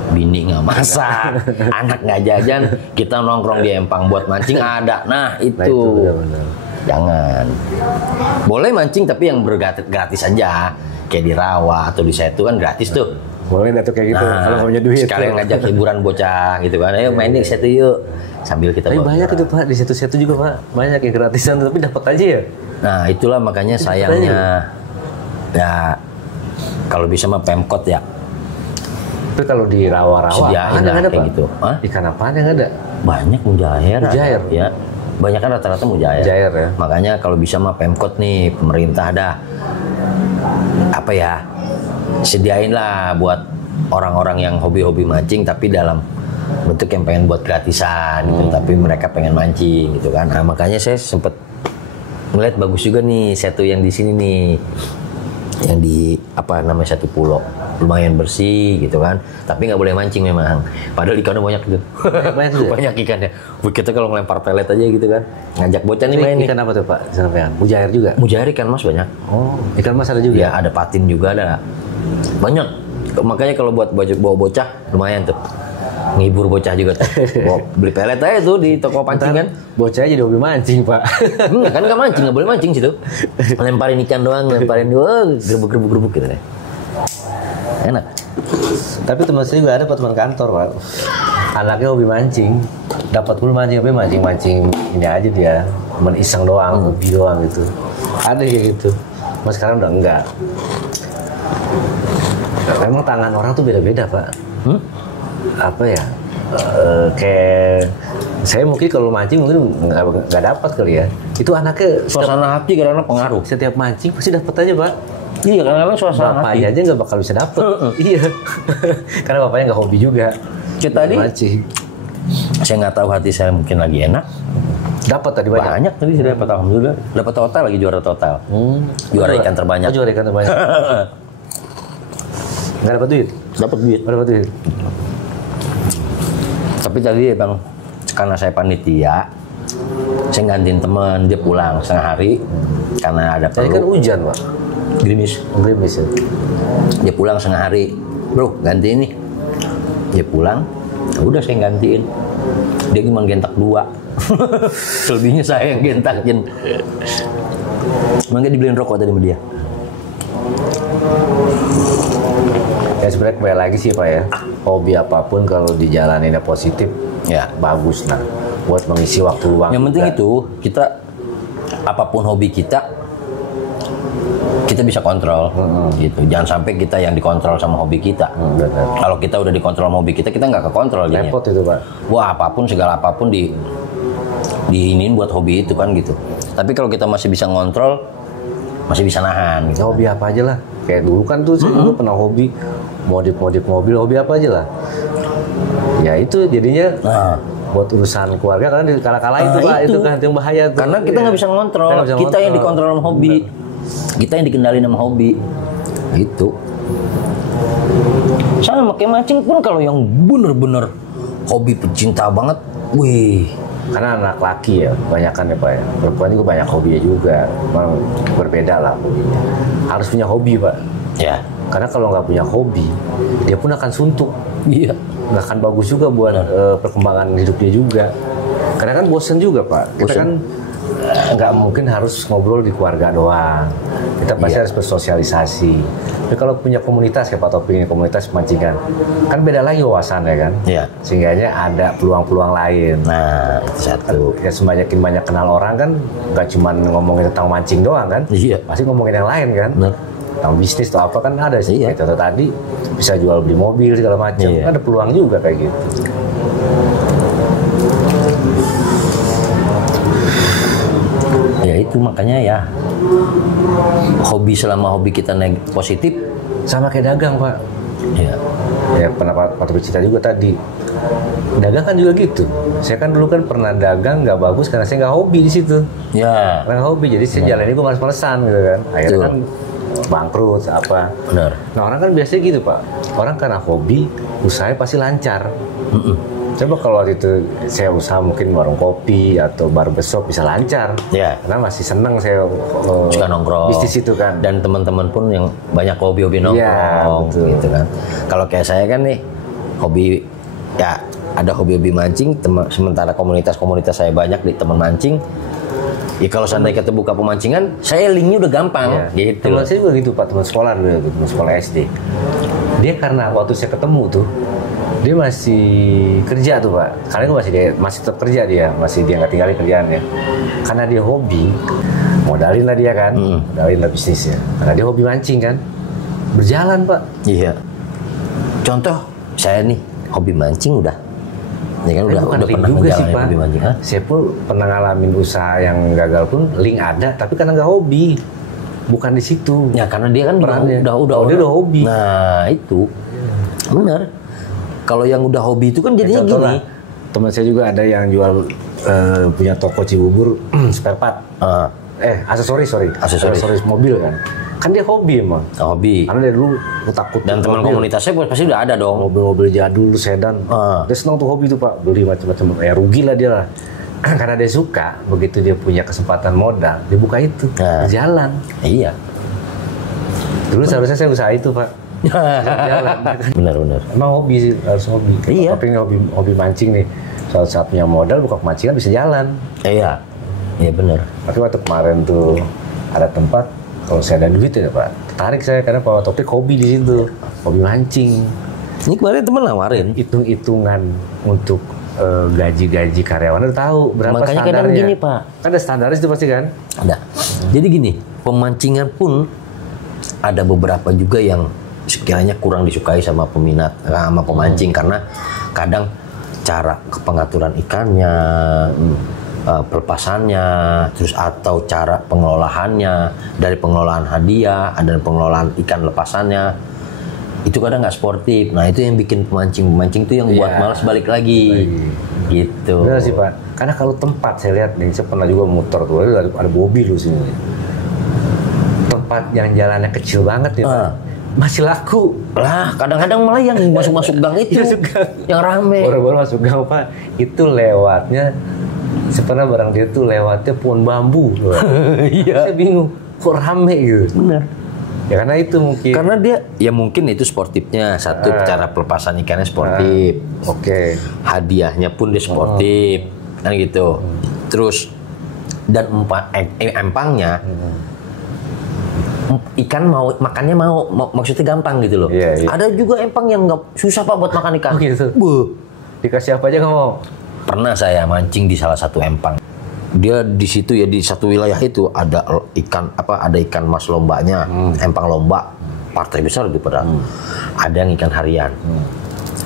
bini nggak masak, anak nggak jajan, kita nongkrong di empang buat mancing ada. Nah itu jangan. Boleh mancing tapi yang gratis aja, kayak di rawa atau di setu kan gratis tuh. Boleh dah tuh kayak gitu. Kalau punya duit. Sekalian ngajak hiburan bocah gitu kan, ayo main di setu yuk. Sambil kita. Tapi banyak itu Pak, di setu-setu juga Pak, banyak yang gratisan tapi dapat aja ya. Nah itulah makanya sayangnya ya Kalau bisa mah Pemkot ya. Tapi kalau di rawa-rawa Sediain lah ada kayak Pak? gitu. Hah? Ikan apaan yang ada? Banyak mujair. Mujair? Ya. Banyak kan rata-rata mujair. Mujair ya. Makanya kalau bisa mah Pemkot nih, pemerintah ada apa ya? Sediain lah buat orang-orang yang hobi-hobi mancing tapi dalam bentuk yang pengen buat gratisan gitu, tapi mereka pengen mancing gitu kan. Nah, makanya saya sempet ngeliat bagus juga nih satu yang di sini nih. Yang di apa namanya satu pulau lumayan bersih gitu kan, tapi nggak boleh mancing memang, padahal ikannya banyak gitu. Banyak juga? Banyak ikannya. Kita kalau ngelempar pelet aja gitu kan, ngajak bocah nih main nih. Ikan apa tuh Pak? Sampean? Mujair juga? Mujair ikan mas banyak. Oh, ikan mas ada juga? Ya ada patin juga ada, banyak. Makanya kalau buat bawa bocah lumayan tuh, ngibur bocah juga tuh. Beli pelet aja tuh di toko pancingan. Bocah jadi hobi mancing Pak. Enggak kan nggak mancing, nggak boleh mancing situ. Lemparin ikan doang, lemparin gerbuk gitu deh. Enak. Tapi teman saya juga ada teman kantor Pak. Anaknya hobi mancing. Dapat dulu mancing, tapi mancing ini aja dia. Cuman iseng doang, hobi doang gitu. Ada kayak gitu. Mas sekarang udah enggak. Memang tangan orang tuh beda-beda Pak. Apa ya? Kayak saya mungkin kalau mancing mungkin nggak dapat kali ya. Itu anaknya Suasana hati karena pengaruh. setiap mancing pasti dapat aja Pak. Iya, kadang-kadang suasana hati. Bapaknya aja nggak bakal bisa dapet. Iya. Karena bapaknya nggak hobi juga. Kayak tadi, Mancing. saya nggak tahu hati saya mungkin lagi enak. Dapat tadi banyak. Banyak tadi saya dapat, alhamdulillah. Dapat total lagi, juara total. Juara ikan terbanyak. Oh, juara ikan terbanyak. Nggak dapat duit. Dapat duit. Nggak dapat duit. Tapi tadi bang, karena saya panitia, saya gantiin teman, dia pulang setengah hari karena ada Tadi kan perlu. hujan Pak. Gerimis. Gerimis ya. Dia pulang setengah hari, bro gantiin nih. Dia pulang, udah saya gantiin. Dia cuma gentak 2. Selebihnya saya yang gentakin. Makanya dibeliin rokok tadi sama dia. Ya sebenarnya kembali lagi sih Pak ya. Hobi apapun kalau dijalaninnya positif, Ya. bagus nah. Buat mengisi waktu luang. Yang penting juga. itu kita apapun hobi kita bisa kontrol gitu. Jangan sampai kita yang dikontrol sama hobi kita. Benar. Kalau kita udah dikontrol sama hobi kita nggak kekontrol jadinya. Repot itu Pak. Wah apapun segala apapun diinin buat hobi itu kan gitu. Tapi kalau kita masih bisa ngontrol, masih bisa nahan. Gitu. Ya, hobi apa aja lah. Kayak dulu kan tuh saya dulu pernah hobi modif mobil, hobi apa aja lah. Ya itu jadinya Nah, buat urusan keluarga karena di kala-kala itu Pak, itu kan yang bahaya tuh. karena kita nggak bisa ngontrol. Kita nggak bisa Kita yang ngontrol. dikontrol sama hobi. Kita yang dikendalin sama hobi. Gitu. Sama kayak mancing pun kalau yang bener-bener hobi pecinta banget, wih. Karena anak laki ya, kebanyakan ya Pak ya. Perempuan juga banyak hobinya juga. Memang berbeda lah hobinya. Harus punya hobi Pak. Ya. Karena kalau nggak punya hobi, dia pun akan suntuk. Iya. Nggak akan bagus juga buat perkembangan hidup dia juga. Karena kan bosen juga Pak. Kita Bosen. kan nggak mungkin harus ngobrol di keluarga doang. Kita pasti harus bersosialisasi. Tapi kalau punya komunitas kayak Pak Topik ini, komunitas pemancingan, kan beda lagi wawasan ya kan. Iya. Sehingganya ada peluang-peluang lain. Nah, itu satu. Ya semakin banyak kenal orang kan, nggak cuma ngomongin tentang mancing doang kan. Iya. Pasti ngomongin yang lain kan. Bener. Tentang bisnis atau apa kan ada sih. Iya. Kayak contoh tadi bisa jual beli mobil segala macam. Iya. Ada peluang juga kayak gitu. Ya itu makanya ya hobi selama hobi kita positif. Sama kayak dagang Pak. Ya. Ya pernah Pak Topik cerita juga tadi. Dagang kan juga gitu. Saya kan dulu kan pernah dagang nggak bagus karena saya nggak hobi di situ. Ya. Karena nggak hobi, jadi saya jalan itu males-malesan gitu kan. Akhirnya Betul. kan bangkrut apa. Benar. Nah orang kan biasanya gitu Pak. Orang karena hobi, usahanya pasti lancar. Coba kalau waktu itu saya usaha mungkin warung kopi atau barbershop bisa lancar. Ya. Karena masih seneng saya Suka nongkrong. bisnis itu kan. Dan teman-teman pun yang banyak hobi-hobi Iya, nongkrong betul. gitu kan. Kalau kayak saya kan nih hobi ya ada hobi-hobi mancing, sementara komunitas-komunitas saya banyak di teman mancing. Ya kalau seandainya kita buka pemancingan, saya linknya udah gampang Iya. gitu. Teman saya juga gitu Pak, teman sekolah dulu, teman sekolah SD. Dia karena waktu saya ketemu tuh, dia masih kerja tuh Pak. Karena gue masih tetap kerja dia nggak tinggalin kerjaannya. Karena dia hobi, modalin lah dia kan, modalin lah bisnisnya. Karena dia hobi mancing kan, berjalan Pak. Iya. Contoh saya nih hobi mancing udah. Ya kan udah pernah juga sih menjalani Pak. hobi mancing. Saya pun pernah ngalamin usaha yang gagal pun link ada, tapi karena nggak hobi. Bukan di situ. Ya karena dia kan Perannya. dia udah hobi. Nah, itu. Benar. Kalau yang udah hobi itu kan jadinya Contoh gini. lah, teman saya juga ada yang jual punya toko Cibubur spare part. Aksesoris mobil kan. Kan dia hobi emang. Hobi. Karena dia dulu takut. Dan teman komunitasnya pasti udah ada dong. Mobil-mobil jadul, sedan. Dia senang tuh hobi tuh Pak, beli macam-macam. Ya rugi lah dia lah. Karena dia suka, begitu dia punya kesempatan modal, dia buka itu, jalan. Iya. Dulu seharusnya saya usaha itu Pak. Jalan. Benar. Emang hobi sih, harus hobi. Iya. Tapi hobi mancing nih, saat punya modal buka pemancingan bisa jalan. Iya. Iya benar. Tapi waktu kemarin tuh ada tempat, kalau saya ada duit ya Pak, tertarik saya karena Pak Topik hobi di situ, hobi mancing. Ini kemarin teman nawarin. Hitung-hitungan untuk gaji-gaji karyawan udah tahu berapa makanya standarnya. kadang gini Pak. Kan ada standaris itu pasti kan? Ada. Jadi gini, pemancingan pun ada beberapa juga yang sekiranya kurang disukai sama peminat, sama pemancing karena kadang cara pengaturan ikannya, pelepasannya, terus atau cara pengelolaannya, dari pengelolaan hadiah, ada pengelolaan ikan lepasannya. Itu kadang nggak sportif. Nah itu yang bikin pemancing itu yang buat malas balik lagi. Gitu. Benar sih Pak. Karena kalau tempat saya lihat nih, saya pernah juga muter tuh, ada mobil loh sini. Tempat yang jalannya kecil banget ya Pak. Masih laku. Lah kadang-kadang malah yang masuk gang itu yang rame. Baru-baru masuk gang Pak, itu lewatnya. Sebenarnya barang dia tuh lewatnya pohon bambu. Iya. Saya bingung, kok rame gitu. Benar. Ya karena itu mungkin. Karena dia ya mungkin itu sportifnya satu cara pelepasan ikannya sportif. Oke. Hadiahnya pun dia sportif. Kan gitu. Terus dan empangnya ikan mau makannya maksudnya gampang gitu loh. Iya. Ada juga empang yang nggak susah Pak buat makan ikan. Gitu. Dikasih apa aja nggak mau. Pernah saya mancing di salah satu empang. Dia di situ ya di satu wilayah itu ada ikan mas lombanya, empang lomba, partai besar itu padahal. Ada yang ikan harian.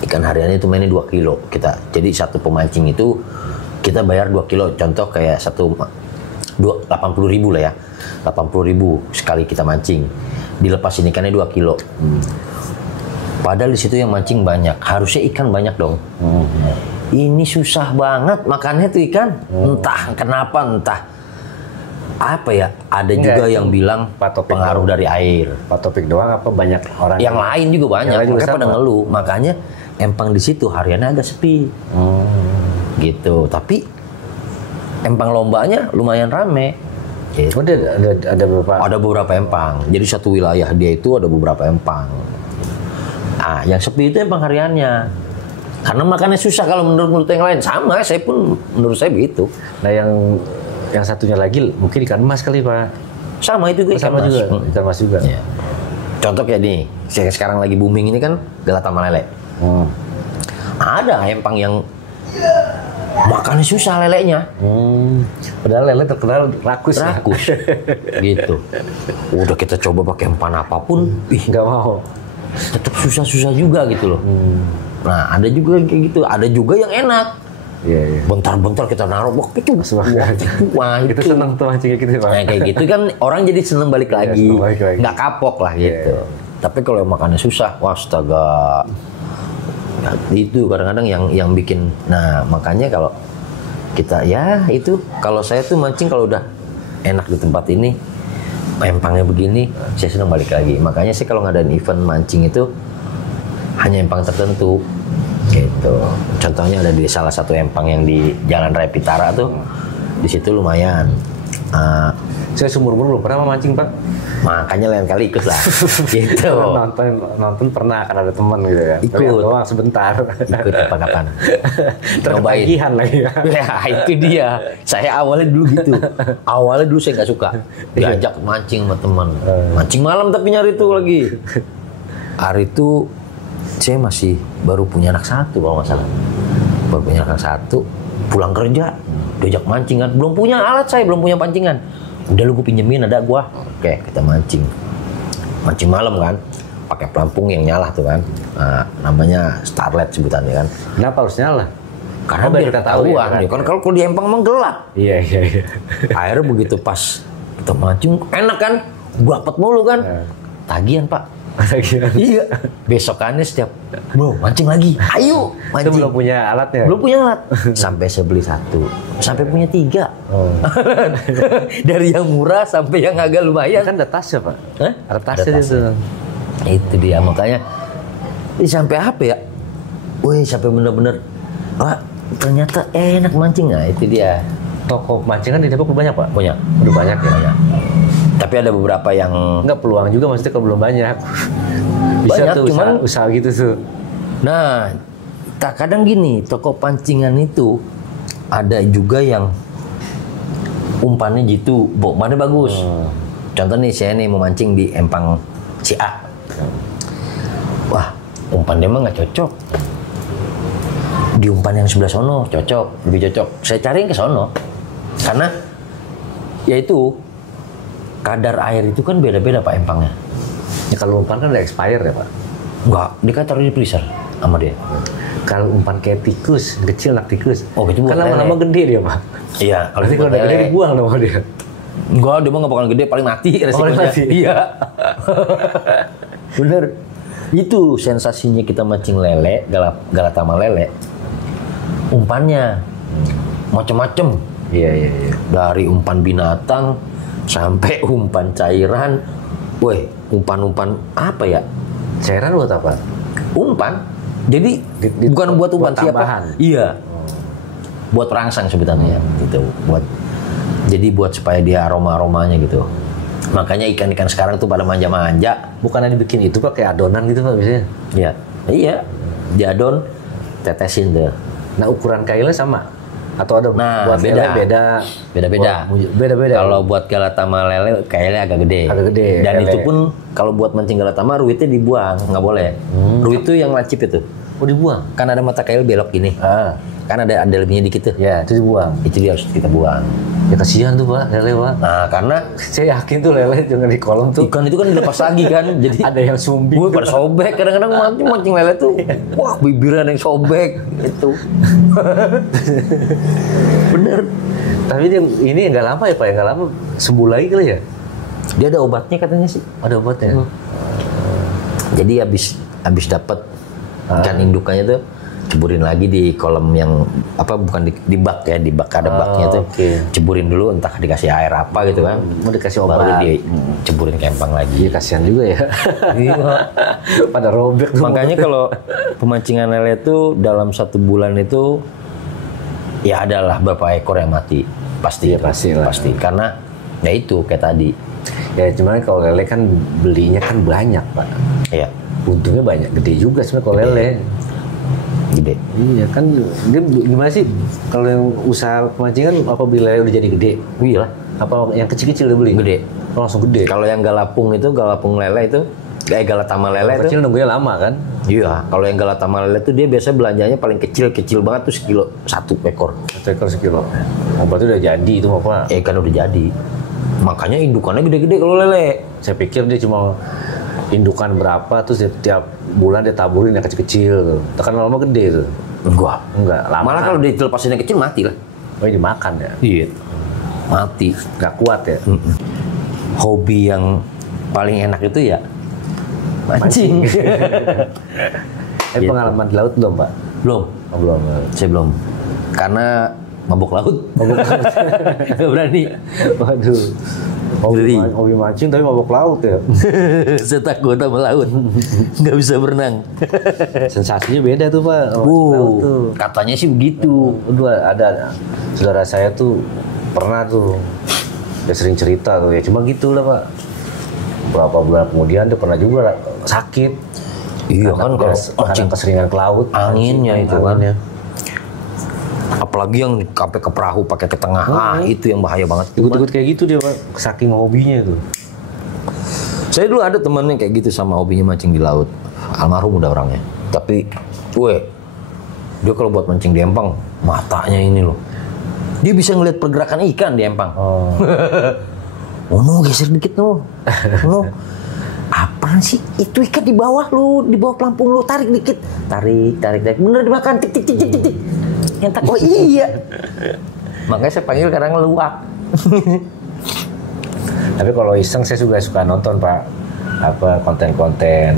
Ikan hariannya itu mainnya 2 kilo kita. Jadi satu pemancing itu kita bayar 2 kilo. Contoh kayak 80.000 lah ya. 80.000 sekali kita mancing. Dilepasin ikannya 2 kilo. Padahal di situ yang mancing banyak. Harusnya ikan banyak dong. Ini susah banget makannya tuh ikan. Entah kenapa, entah apa ya. Ada juga yang bilang pengaruh dari air. Pak Topik doang apa banyak orang? Yang lain juga banyak. Mereka pada ngeluh. Makanya empang di situ hariannya agak sepi. Gitu. Tapi empang lombanya lumayan rame. Gitu. Ada beberapa empang. Jadi satu wilayah dia itu ada beberapa empang. Nah, yang sepi itu empang hariannya. Karena makannya susah kalau menurut yang lain. Sama, saya pun menurut saya begitu. Nah yang satunya lagi mungkin ikan emas kali Pak. Sama itu ikan emas. Ikan emas juga. Ya. Contoh kayak nih, sekarang lagi booming ini kan galata lele. Ada empang yang makannya susah lelenya. Padahal lele terkenal rakus. Gitu. Udah kita coba pakai umpan apapun, nggak mau. Tetap susah-susah juga gitu loh. Nah, ada juga kayak gitu. Ada juga yang enak. Iya. Bentar-bentar kita naruh, wah itu seneng tuh mancing gitu Pak. Nah, kayak gitu kan orang jadi seneng balik lagi. Nggak kapok lah gitu. Tapi kalau makannya susah, wah astaga. Nah, itu kadang-kadang yang bikin. Nah, makanya kalau kita ya itu kalau saya tuh mancing kalau udah enak di tempat ini, empangnya begini, saya senang balik lagi. Makanya sih kalau ngadain event mancing itu hanya empang tertentu gitu. Contohnya ada di salah satu empang yang di Jalan Raya Pitara tuh. Di situ lumayan. Saya seumur-umur belum pernah mancing Pak. Makanya lain kali ikut lah. Gitu. Nonton pernah kan ada teman gitu ya. Ikut doang sebentar. Ikut kapan-kapan. Terketagihan lagi ya. Ya itu dia. Saya awalnya dulu gitu. Awalnya dulu saya nggak suka. Diajak mancing sama teman. Mancing malam tapi nyari itu lagi. Hari itu saya masih baru punya anak 1 kalau nggak salah. Baru punya anak 1, pulang kerja, diajak mancing kan. Belum punya alat saya, belum punya pancingan. Udah lu gue pinjemin ada gua. Oke, kita mancing. Mancing malam kan. pakai pelampung yang nyala tuh kan. Nah, namanya starlight sebutannya kan. Kenapa harus nyala? Karena biar biar kita tahu ya, kan kalau di empang emang gelap. Iya. Akhirnya begitu pas kita mancing enak kan, dapet mulu kan. Tagihan Pak. Iya. Besokannya setiap bro mancing lagi. Ayo mancing. Belum punya alatnya. Belum punya alat. Sampai saya beli 1, sampai punya 3. Dari yang murah sampai yang agak lumayan. Kan ada tasnya Pak. Hah? Ada tasnya itu. Itu dia makanya. Sampai apa ya? Wih sampai bener-bener. Wah ternyata enak mancing. Nah itu dia. Toko mancingan di Depok banyak Pak? Punya. Udah banyak ya? Banyak. Tapi ada beberapa yang nggak peluang juga maksudnya kalau belum banyak. Bisa banyak, tuh cuman usaha gitu tuh. Nah, tak kadang gini, toko pancingan itu ada juga yang umpannya gitu, umpannya bagus. Contoh nih, saya nih mau mancing di empang si A. Wah, umpan dia mah nggak cocok. Di umpan yang sebelah sono cocok, lebih cocok. Saya cari yang ke sono, karena yaitu kadar air itu kan beda-beda Pak empangnya. Ya kalau umpan kan udah expired ya Pak? Enggak, dia kan taruh di freezer sama dia. Kalau umpan kayak tikus, kecil anak tikus. Oh gitu buat kan lama-lama gede dia Pak. Iya, kalau udah gede dibuang sama dia. Enggak, dia mah nggak bakal gede, paling mati resikonya. Mati. Iya. Bener. Itu sensasinya kita mancing lele, galatama lele. Umpannya macem-macem. Iya. Dari umpan binatang sampai umpan cairan. Weh, umpan-umpan apa ya? Cairan buat apa? Umpan. Jadi bukan buat umpan siapa? Iya. Buat perangsang sebutannya gitu. Jadi buat supaya dia aroma-aromanya gitu. Makanya ikan-ikan sekarang tuh pada manja-manja. Bukannya dibikin itu Pak kayak adonan gitu Pak biasanya? Iya. Diadon, tetesin tuh. Nah ukuran kailnya sama? Atau ada buat beda-beda. Kalau buat galatama lele kayaknya agak gede. Dan lele. Itu pun kalau buat mancing galatama ruitnya dibuang, nggak boleh. Ruit itu yang lancip itu. Oh dibuang? Kan ada mata kail belok gini. Kan ada lebihnya dikit tuh. Ya itu dibuang. Itu dia harus kita buang. Ya kasihan tuh Pak lele Pak. Nah karena saya yakin tuh lele jangan di kolam tuh. Ikan itu kan dilepas lagi kan. Jadi ada yang sumbing. Pada sobek. Kadang-kadang mancing lele tuh. Wah bibirnya ada yang sobek. Itu. Bener. Tapi ini nggak lama ya Pak, nggak lama sembuh lagi kali ya? Dia ada obatnya katanya sih. Ada obatnya. Jadi habis dapat ikan indukannya tuh ceburin lagi di kolam yang apa bukan di bak ya, di bak ada baknya tuh. Ceburin dulu entah dikasih air apa gitu kan. Mau dikasih obat. Baru diceburin ke empang lagi. Iya kasihan juga ya. Iya. Pada robek. Makanya kalau pemancingan lele itu dalam 1 bulan itu ya adalah berapa ekor yang mati pasti. Ya, pasti. Karena ya itu kayak tadi. Ya cuman kalau lele kan belinya kan banyak Pak. Iya. Untungnya banyak, gede juga sebenarnya kalau lele. Gede. Iya kan dia gimana sih kalau yang usaha pemancingan apa beli lele udah jadi gede? Iya lah. Apa yang kecil-kecil udah beli? Gede. Oh, langsung gede. Kalau yang galapung lele itu galatama lele itu kecil nunggunya lama kan? Iya, kalau yang galatama lele itu dia biasa belanjanya paling kecil banget tuh 1 ekor. 1 ekor sekilo. Oh, berarti udah jadi itu apa? Kan udah jadi. Makanya indukannya gede-gede kalau lele. Saya pikir dia cuma indukan berapa terus setiap bulan dia taburin yang kecil-kecil tuh. Tekan lama gede tuh. Enggak, lama. Malah kalau dilepasin yang kecil mati lah. Oh, ini dimakan ya? Iya. Mati. Nggak kuat ya? Hobi yang paling enak itu ya mancing. Pengalaman di laut belum Pak? Belum. Oh, belum. Saya belum. Karena mabuk laut. Nggak berani. Waduh. Hobi mancing tapi mabuk laut ya? Saya takut sama laut. Nggak bisa berenang. Sensasinya beda tuh Pak. Laut tuh. Katanya sih begitu. Ada saudara saya tuh pernah tuh. Dia sering cerita tuh ya. Cuma gitu lah Pak. Berapa bulan kemudian dia pernah juga sakit. Iya kan kalau mancing keseringan ke laut. Anginnya itu kan. Apalagi yang sampai ke perahu pakai ke tengah. Itu yang bahaya banget. Ikut-ikut kayak gitu dia Pak. Saking hobinya itu. Saya dulu ada temennya kayak gitu sama hobinya mancing di laut. Almarhum udah orangnya. Tapi, dia kalau buat mancing di empang, matanya ini loh. Dia bisa ngeliat pergerakan ikan di empang. Oh no, geser dikit no. Apa apaan sih? Itu ikan di bawah lu, di bawah pelampung lu, tarik dikit. Tarik. Bener dimakan, tik. Nyentak, oh iya. Makanya saya panggil kadang luwak. Tapi kalau iseng saya juga suka nonton Pak, apa konten-konten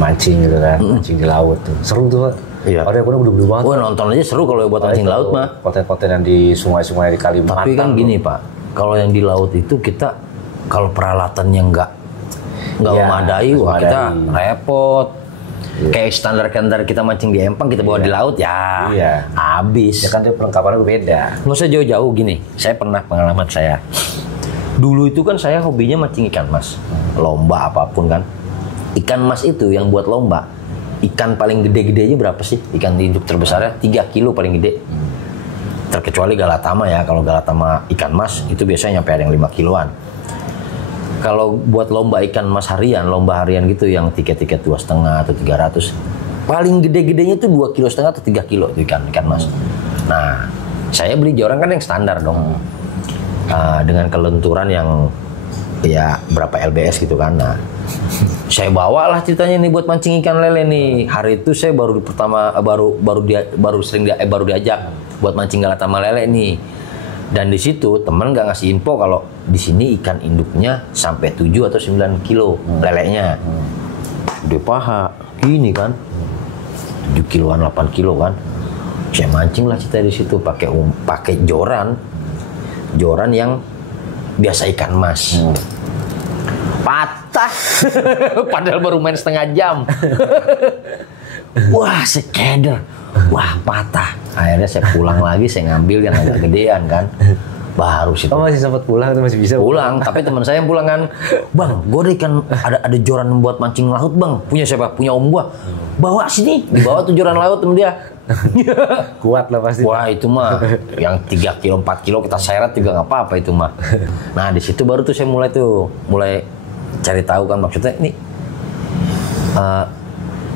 mancing gitu kan, mancing di laut tuh. Seru tuh Pak. Iya. Orang udah gede banget. Wah, nonton aja seru kalau buat mancing laut mah. Konten-konten yang di sungai-sungai di Kalimantan. Tapi kan gini Pak, kalau yang di laut itu kita kalau peralatannya nggak memadai, wah kita repot. Kayak standar kita mancing di empang, kita bawa di laut ya habis. Ya kan itu perlengkapannya beda. Nggak usah jauh-jauh gini. Saya pernah pengalaman saya. Dulu itu kan saya hobinya mancing ikan mas, lomba apapun kan. Ikan mas itu yang buat lomba, ikan paling gede-gedenya berapa sih? Ikan induk terbesarnya 3 kilo paling gede. Terkecuali galatama ya, kalau galatama ikan mas itu biasanya nyampe ada yang 5 kiloan. Kalau buat lomba ikan mas harian, lomba harian gitu yang tiket 2,5 atau 300, paling gede-gedenya itu 2,5 kilo atau 3 kilo itu ikan mas. Nah, saya beli joran kan yang standar dong. Dengan kelenturan yang ya berapa lbs gitu kan. Nah, saya bawalah ceritanya nih buat mancing ikan lele nih. Hari itu saya baru diajak buat mancing galatama lele nih. Dan di situ teman nggak ngasih info kalau di sini ikan induknya sampai 7 atau 9 kilo lelenya. Udah paha gini kan. 7 kiloan 8 kilo kan. Saya mancing lah cerita di situ pakai joran yang biasa ikan mas. Patah. Padahal baru main setengah jam. Wah, sekeder. Wah, patah. Akhirnya saya pulang lagi, saya ngambil yang agak gedean kan. Baru sih. Oh, masih sempat pulang, itu masih bisa pulang. Tapi teman saya yang pulang kan, bang, gue ada ikan, ada joran buat mancing laut bang. Punya siapa? Punya om gua. Bawa sini. Dibawa tuh joran laut sama dia. Kuat lah pasti. Wah itu mah yang 3 kilo 4 kilo kita seret juga nggak apa-apa itu mah. Nah di situ baru tuh saya mulai cari tahu kan maksudnya ini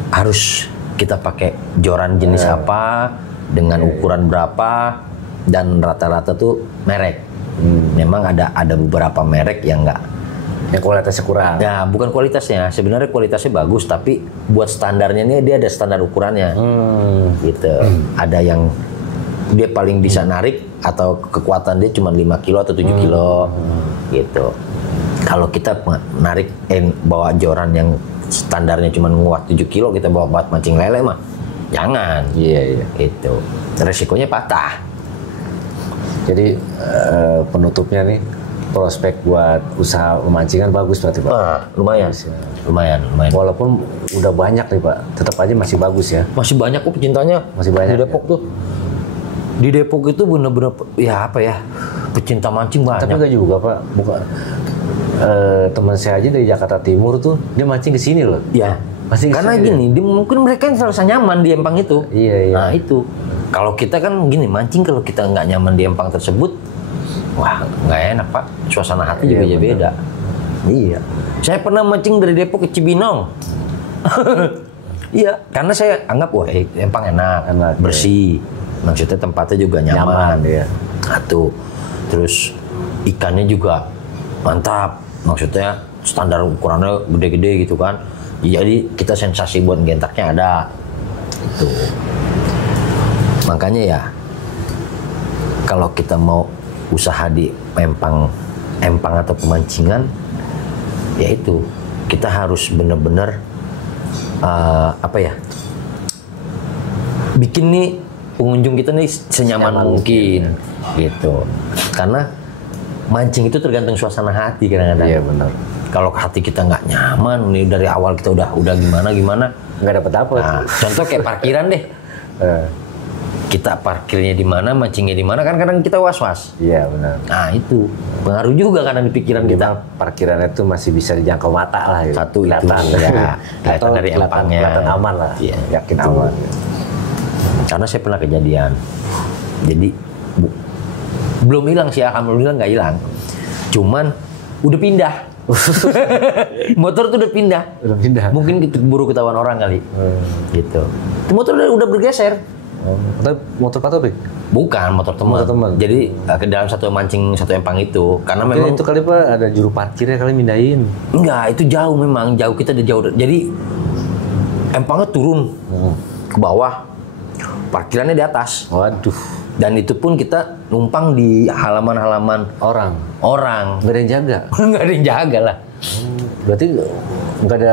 harus kita pakai joran jenis apa dengan ukuran berapa dan rata-rata tuh merek. Memang ada beberapa merek yang nggak. Yang kualitasnya kurang. Ya bukan kualitasnya, sebenarnya kualitasnya bagus tapi buat standarnya nih dia ada standar ukurannya. Gitu. Ada yang dia paling bisa narik atau kekuatan dia cuma 5 kilo atau 7 kilo gitu. Kalau kita narik bawa joran yang standarnya cuma nguat 7 kilo kita bawa buat mancing lele mah jangan. Iya. Itu resikonya patah. Jadi penutupnya nih, prospek buat usaha memancingan bagus berarti Pak? Lumayan. Walaupun udah banyak nih Pak, tetap aja masih bagus ya? Masih banyak kok pecintanya. Masih banyak. Di Depok tuh. Di Depok itu bener-bener ya apa ya, pecinta mancing banyak. Tapi enggak juga Pak, bukan. Teman saya aja dari Jakarta Timur tuh, dia mancing ke sini loh. Iya. Karena gini, mungkin mereka yang serasa nyaman di empang itu. Iya. Nah itu. Kalau kita kan gini, mancing kalau kita nggak nyaman di empang tersebut, wah nggak enak Pak. Suasana hati juga beda. Iya. Saya pernah mancing dari Depok ke Cibinong. Iya. Karena saya anggap wah empang enak bersih. Maksudnya tempatnya juga nyaman. Ya. Satu. Terus ikannya juga mantap. Maksudnya standar ukurannya gede-gede gitu kan. Jadi kita sensasi buat gentaknya ada. Itu. Makanya ya kalau kita mau usaha di empang atau pemancingan, ya itu kita harus benar-benar bikin nih pengunjung kita nih senyaman mungkin gitu. Karena mancing itu tergantung suasana hati kadang-kadang. Iya benar. Kalau hati kita nggak nyaman nih dari awal kita udah gimana nggak dapet apa. Nah, contoh kayak parkiran deh. Kita parkirnya di mana, mancingnya di mana kan kadang kita was-was. Iya benar. Nah itu pengaruh juga kadang di pikiran kita. Parkirannya itu masih bisa dijangkau mata lah. Gitu. Satu kelihatan, itu ya. Kelihatan dari empangnya. Kelihatan aman lah. Iya, yakin itu. aman. Karena saya pernah kejadian. Jadi belum hilang sih, alhamdulillah nggak hilang. Cuman udah pindah. Motor tuh udah pindah. Udah pindah. Mungkin buru ketahuan orang kali. Gitu. Motor udah bergeser. Tapi motor Pak Topik? Bukan, motor teman. Motor teman. Jadi ke dalam satu mancing satu empang itu, karena Mungkin memang itu kali Pak ada juru parkirnya kali mindahin. enggak, itu jauh memang, jauh, kita udah jauh. Jadi empangnya turun ke bawah, parkirannya di atas. Waduh, Dan itu pun kita numpang di halaman-halaman orang. Nggak Gak ada yang jaga. nggak ada yang jaga lah. Berarti nggak ada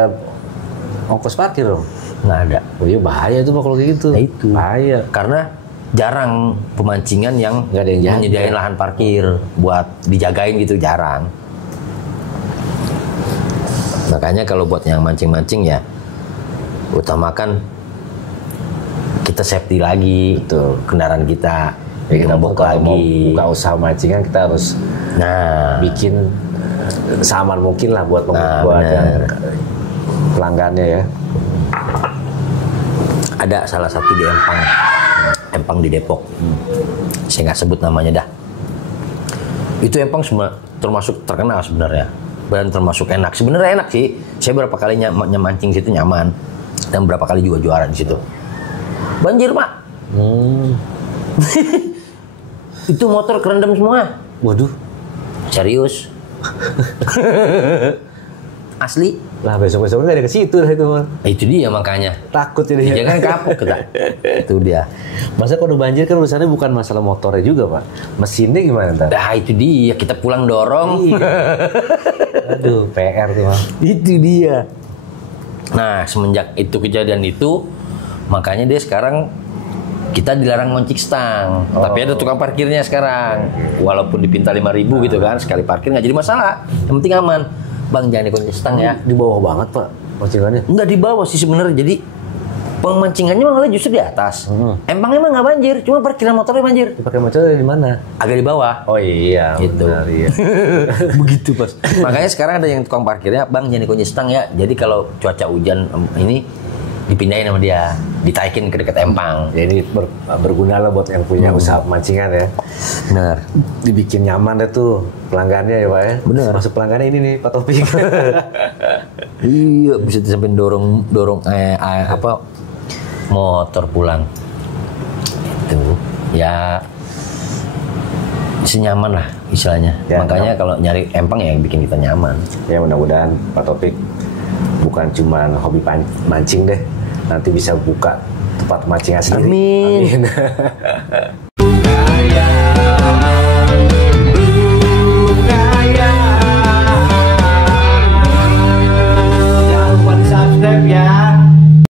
ongkos parkir dong? Nggak ada. Oh iya bahaya itu Pak kalau kayak gitu. Nah, itu. Bahaya. Karena jarang pemancingan yang Nggak ada yang jaga. menyediain lahan parkir buat dijagain gitu, jarang. Makanya kalau buat yang mancing-mancing ya utamakan kita safety lagi, Betul. kendaraan kita. Ya, kita kalau buka mau lagi. buka usaha mancingan kita harus Nah, bikin seaman mungkin lah buat Nah, buat yang bener. pelanggannya ya. ada salah satu di Empang di Depok. Saya nggak sebut namanya dah. Itu Empang semua termasuk terkenal sebenarnya, dan termasuk enak. Sebenarnya enak sih. Saya berapa kali nyemancing situ nyaman, dan berapa kali juga juara di situ. Banjir Pak. Itu motor kerendam semua. Waduh. Serius. Asli. Lah besok-besok nggak ada ke situ dah itu Pak. Itu dia makanya. Takut jadi. Jangan kapok kita. Itu dia. Masa kalau udah banjir kan urusannya bukan masalah motornya juga Pak. Mesinnya gimana ntar? Nah itu dia. Kita pulang dorong. Aduh PR tuh Pak. Itu dia. Nah, semenjak itu kejadian itu, makanya dia sekarang kita dilarang ngoncik stang. Tapi ada tukang parkirnya sekarang. Walaupun dipinta 5.000 gitu kan, sekali parkir nggak jadi masalah. Yang penting aman. Bang, jangan dikoncik stang ya. Di bawah banget Pak mancingannya. Enggak di bawah sih sebenarnya. Jadi pemancingannya malah justru di atas. Empangnya emang nggak banjir, cuma parkiran motornya banjir. Dipakai motor di mana? Agak di bawah. Oh iya, Gitu. benar, iya. Begitu pas. Makanya sekarang ada yang tukang parkirnya, Bang jangan dikunci stang ya. Jadi kalau cuaca hujan ini dipindahin sama dia, ditaikin ke dekat empang. Jadi berguna lah buat yang punya usaha mancingan ya. Benar. Dibikin nyaman deh tuh pelanggannya ya Pak ya. Bener. Masuk pelanggannya ini nih Pak Topik. Iya, bisa sampai dorong apa motor pulang. Itu ya senyaman lah istilahnya. Ya, Makanya kalau nyari empang ya yang bikin kita nyaman. Ya mudah-mudahan Pak Topik bukan cuma hobi mancing deh. Nanti bisa buka tempat mancingan sendiri. Amin. Amin.